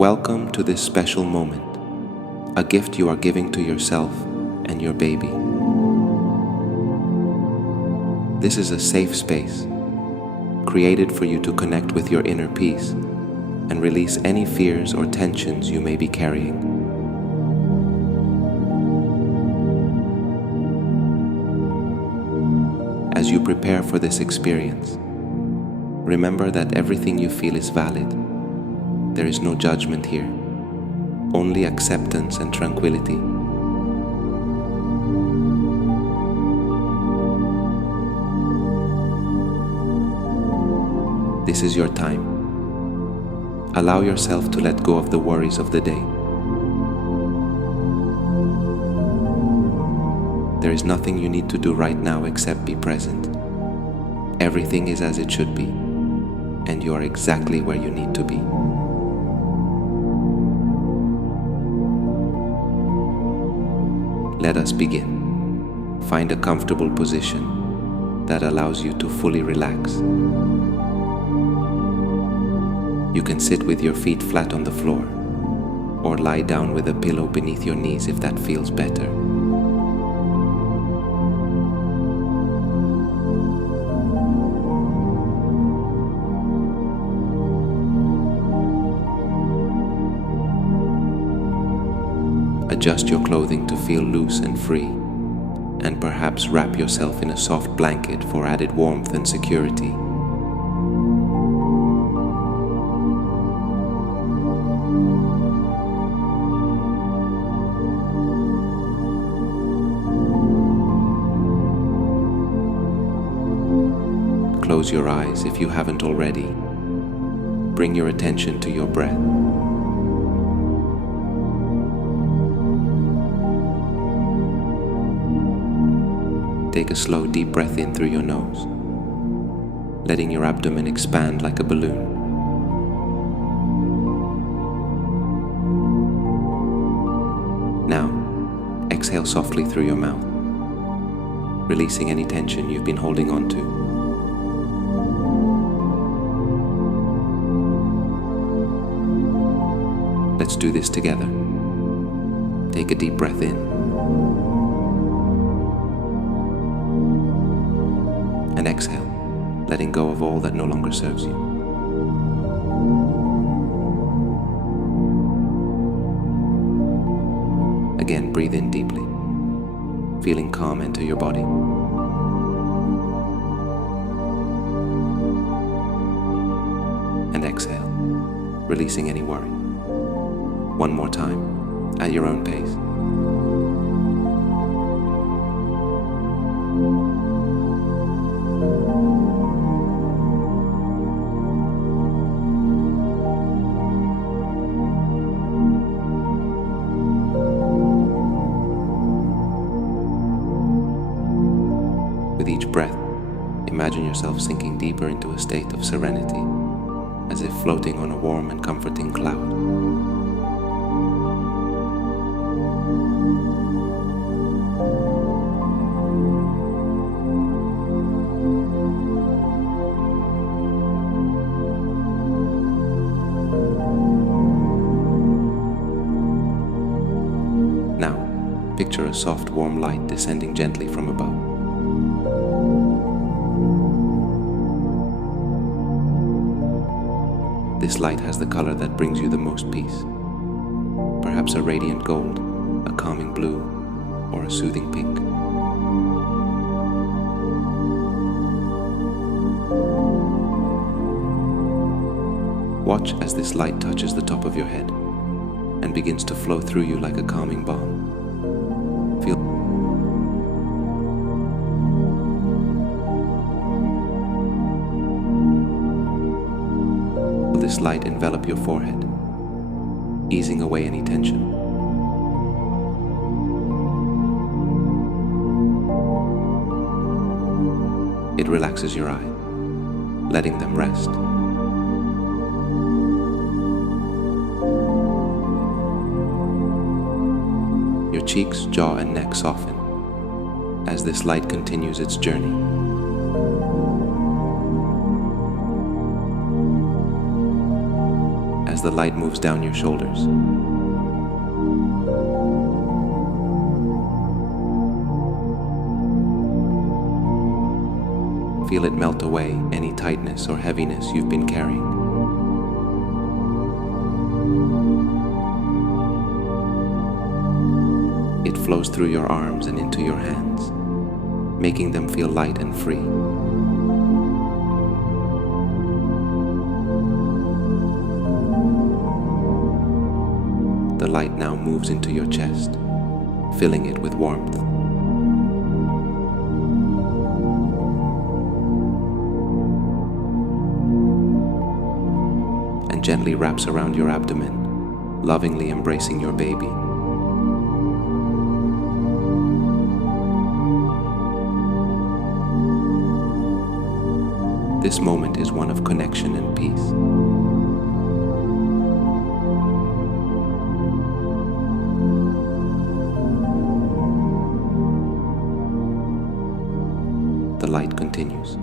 Welcome to this special moment, a gift you are giving to yourself and your baby. This is a safe space, created for you to connect with your inner peace and release any fears or tensions you may be carrying. As you prepare for this experience, remember that everything you feel is valid. There is no judgment here, only acceptance and tranquility. This is your time. Allow yourself to let go of the worries of the day. There is nothing you need to do right now except be present. Everything is as it should be, and you are exactly where you need to be. Let us begin. Find a comfortable position that allows you to fully relax. You can sit with your feet flat on the floor, or lie down with a pillow beneath your knees if that feels better. Adjust your clothing to feel loose and free, and perhaps wrap yourself in a soft blanket for added warmth and security. Close your eyes if you haven't already. Bring your attention to your breath. Take a slow, deep breath in through your nose, letting your abdomen expand like a balloon. Now, exhale softly through your mouth, releasing any tension you've been holding on to. Let's do this together. Take a deep breath in and exhale, letting go of all that no longer serves you. Again, breathe in deeply, feeling calm enter your body. And exhale, releasing any worry. One more time, at your own pace. With each breath, imagine yourself sinking deeper into a state of serenity, as if floating on a warm and comforting cloud. Now, picture a soft, warm light descending gently from above. This light has the color that brings you the most peace. Perhaps a radiant gold, a calming blue, or a soothing pink. Watch as this light touches the top of your head and begins to flow through you like a calming balm. Feel this light envelop your forehead, easing away any tension. It relaxes your eyes, letting them rest. Your cheeks, jaw, and neck soften as this light continues its journey. as the light moves down your shoulders. Feel it melt away any tightness or heaviness you've been carrying. It flows through your arms and into your hands, making them feel light and free. The light now moves into your chest, filling it with warmth. And gently wraps around your abdomen, lovingly embracing your baby. This moment is one of connection and peace. The light continues,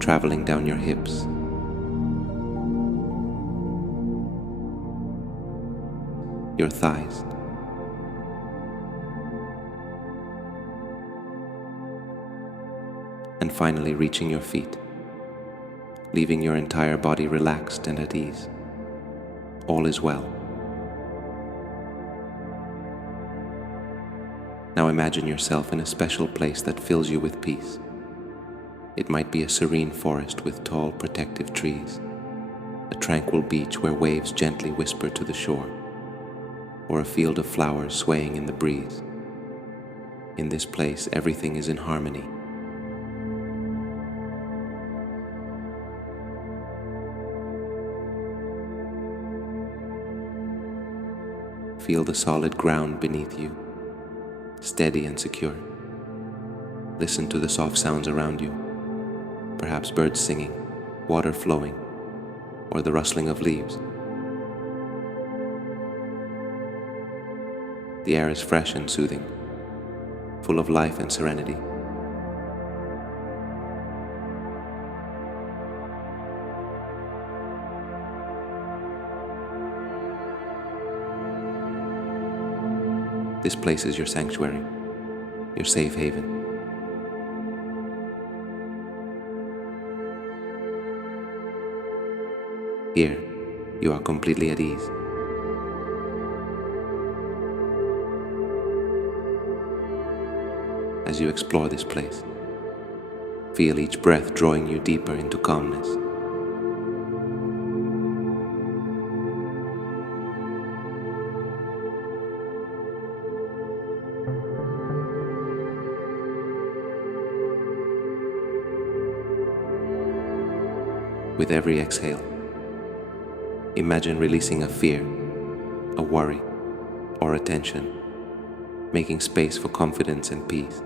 traveling down your hips, your thighs, and finally reaching your feet, leaving your entire body relaxed and at ease. All is well. Now imagine yourself in a special place that fills you with peace. It might be a serene forest with tall, protective trees, a tranquil beach where waves gently whisper to the shore, or a field of flowers swaying in the breeze. In this place, everything is in harmony. Feel the solid ground beneath you, steady and secure. Listen to the soft sounds around you, perhaps birds singing, water flowing, or the rustling of leaves. The air is fresh and soothing, full of life and serenity. This place is your sanctuary, your safe haven. Here, you are completely at ease. As you explore this place, feel each breath drawing you deeper into calmness. With every exhale, imagine releasing a fear, a worry, or a tension, making space for confidence and peace.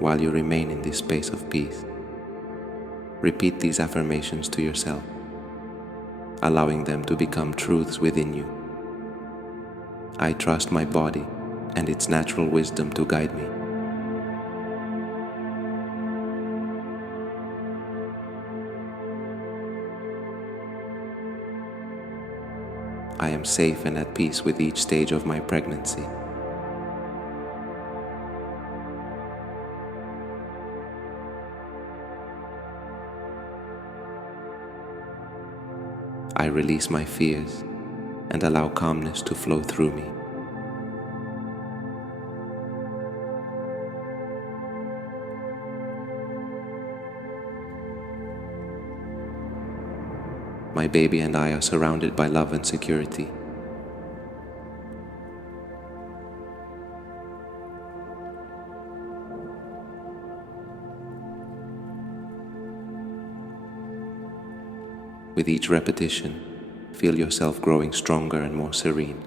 While you remain in this space of peace, repeat these affirmations to yourself, allowing them to become truths within you. I trust my body and its natural wisdom to guide me. I am safe and at peace with each stage of my pregnancy. I release my fears and allow calmness to flow through me. My baby and I are surrounded by love and security. With each repetition, feel yourself growing stronger and more serene.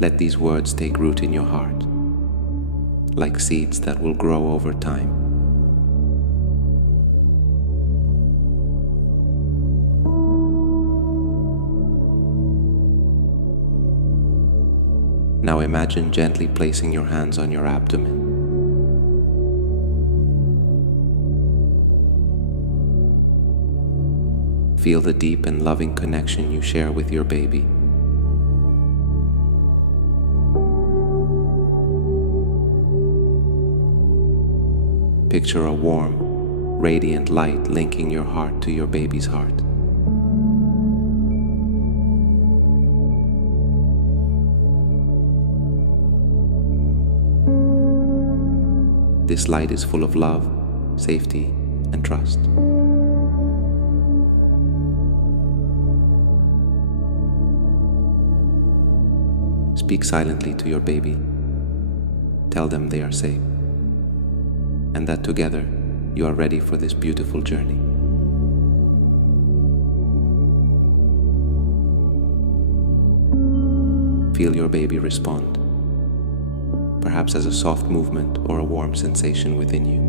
Let these words take root in your heart, like seeds that will grow over time. Now imagine gently placing your hands on your abdomen. Feel the deep and loving connection you share with your baby. Picture a warm, radiant light linking your heart to your baby's heart. This light is full of love, safety, and trust. Speak silently to your baby. Tell them they are safe, and that together you are ready for this beautiful journey. Feel your baby respond, perhaps as a soft movement or a warm sensation within you.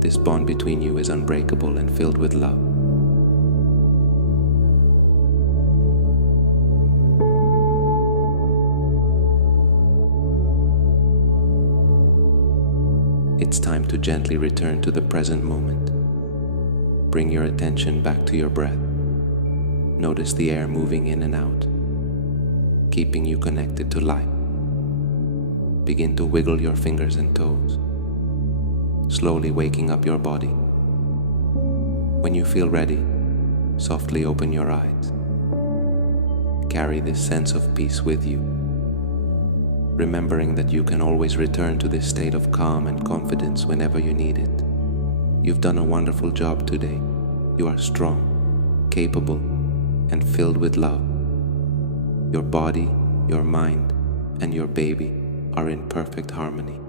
This bond between you is unbreakable and filled with love. It's time to gently return to the present moment. Bring your attention back to your breath. Notice the air moving in and out, keeping you connected to life. Begin to wiggle your fingers and toes, slowly waking up your body. When you feel ready, softly open your eyes. Carry this sense of peace with you, remembering that you can always return to this state of calm and confidence whenever you need it. You've done a wonderful job today. You are strong, capable, and filled with love. Your body, your mind, and your baby are in perfect harmony.